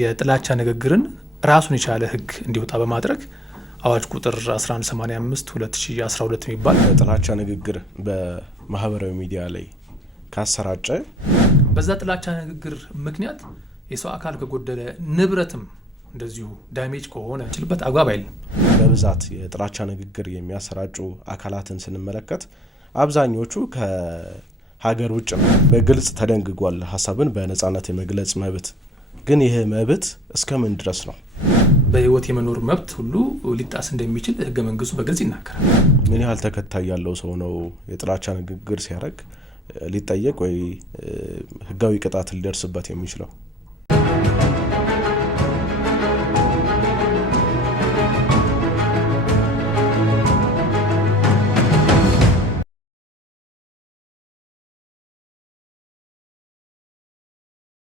የጥላቻ ንግግርን ራሱን የቻለ ህግ እንዲወጣ በማድረግ አዋጅ ቁጥር 1185 2012 የሚባል ጥላቻ ንግግር በማህበራዊ ሚዲያ ላይ ካሰራጨ በዛ ጥላቻ ንግግር ምክንያት የሰው አካል ከጎደለ ንብረትም እንደዚሁ ዳሜጅ ከሆነ ችልበት አግባብ አይደለም። በብዛት የጥላቻ ንግግር የሚያሰራጩ አካላትን ስንመለከት አብዛኞቹ ከሀገር ውጭ በግልጽ ተደንግጓል ሐሳብን በነጻነት የመግለጽ መብት። ግን ይሄ መብት እስከምን ድረስ ነው? በህይወት የመኖር መብት ሁሉ ሊጣስ እንደሚችል ህገ መንግስቱ በግልጽ ይናገራል። ምን ያህል ተከታይ ያለው ሰው ነው የጥላቻ ንግግር ሲያደርግ ሊጠየቅ ወይ ህጋዊ ቅጣት ሊደርስበት የሚችለው?